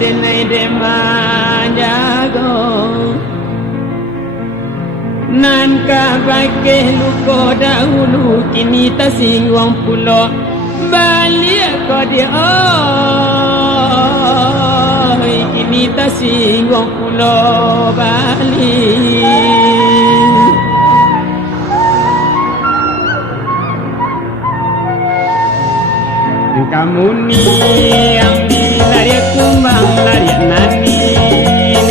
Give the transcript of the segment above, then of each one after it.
denai deman jago nan kabake luko dahulu kini tasing wong pulo balik ko di oi kini tasing wong pulo balik. Kamu ni yang di lari kumbang lari nani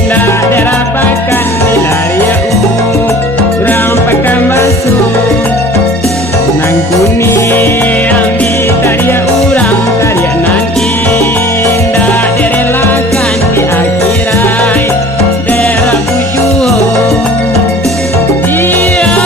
ndak derapakan di lari urang pakai masuk nang kuni yang di taria urang taria nani ndak derelakan di akhirai dera bujuo iya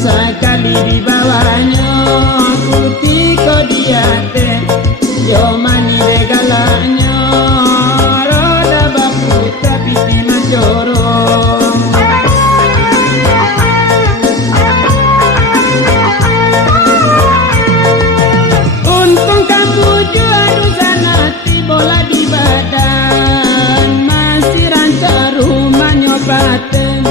sekali di bawahnya putih kau diate yo mani regalanya roda bapu tapi di majoro untung kamu jual sana bola di badan masih rancar rumah nyobaten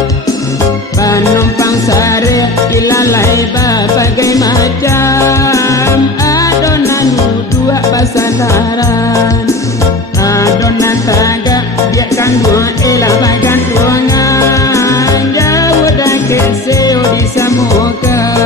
penumpang sare dilalai berbagai macam dua ela bagan ruangan jauh dan keseo disamukan.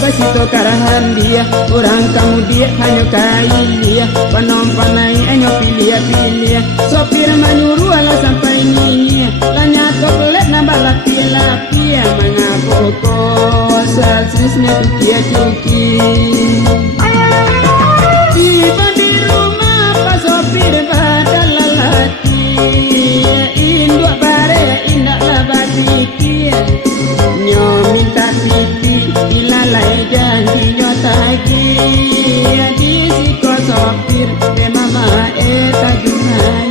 Basito karahan dia, orang kamu dia hanya kain dia, penompanai enyo pilih, sopir menyuruh ala sampai nini, lanya toklet nambah lapi, mengapoko salsisnya tukia cuki. Tiba di rumah pas sopir pada lalaki, induk bare indak labatiki, nyo minta pipi. Ilalai janji nyotagi di siko sopir de mama eta junai.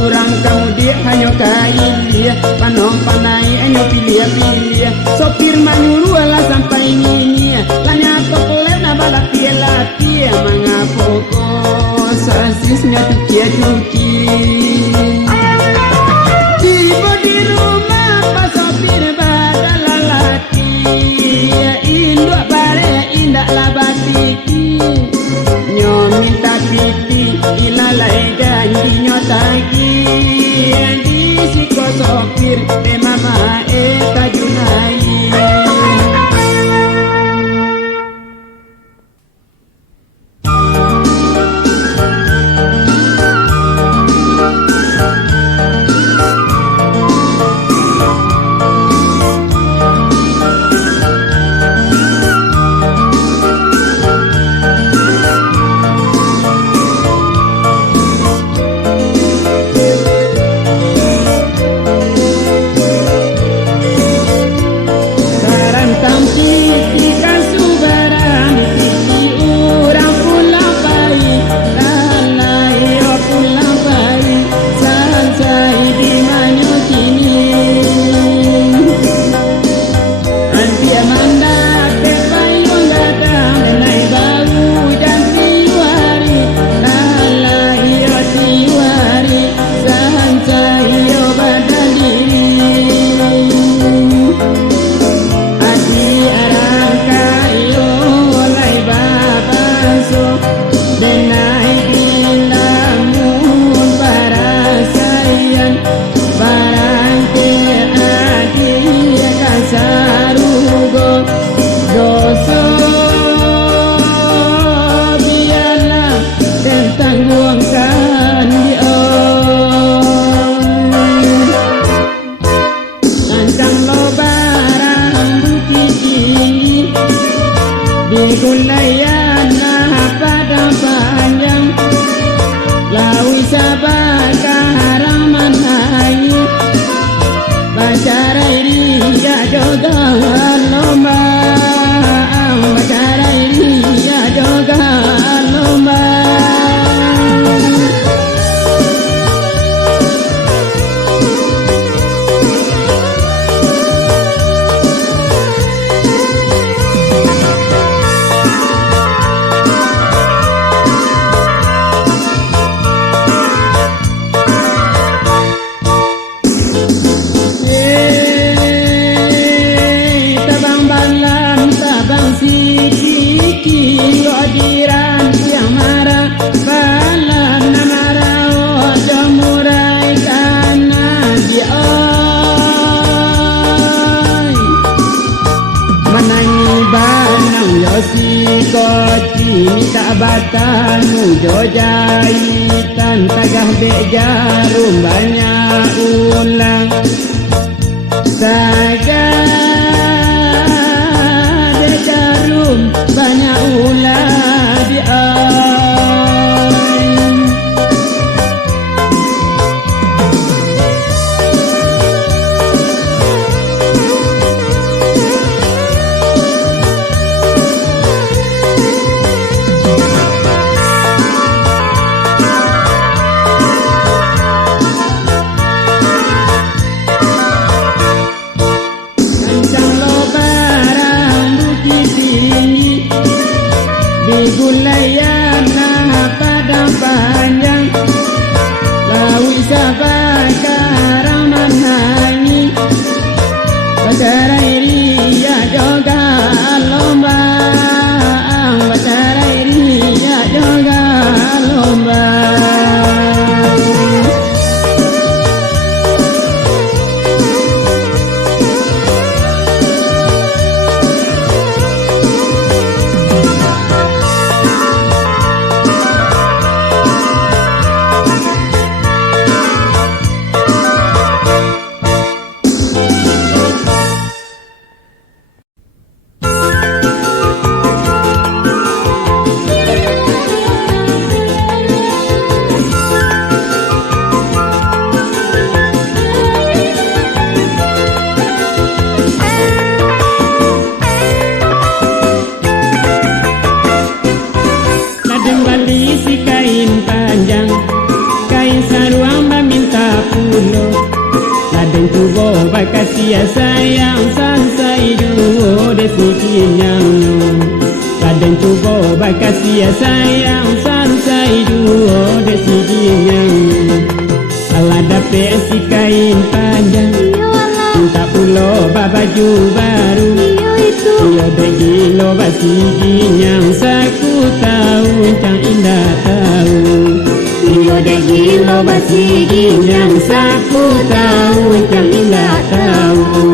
Kurang kamu dia hanya kain dia, panompanai enyo pilih, sopir menyuruh ala sampai nini, lanya toklet nambah lapi, mengapoko sasisnya tukia cuki. Tiba di rumah pas sopir pada lalaki, induk bare indak labatiki, nyo minta pipi ilalai janji nyotagi di siko sopir de mama eta junai. Gulayana padang panjang lawi sabah kaharaman hayi bacarai dia jogan lomba bacarai dia jogan lomba minta batanu jojaitan tagah bek jarum banyak ulang tagah bek jarum banyak ulang di Gulayana padang panjang lawi sabah kaharaman hayi bacarai dia jogan lomba bacarai dia jogan lomba Kasih sayang sansai duo desikinya kadang cuba bakasih sayang sansai duo desikinya ala dapet si kain panjang minta pulo baju baru iyo degi lo basiginya saku tahu cang indah tahu iyo degi lo basiginya saku tahu cang indah tahu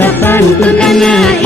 Kapan pun anak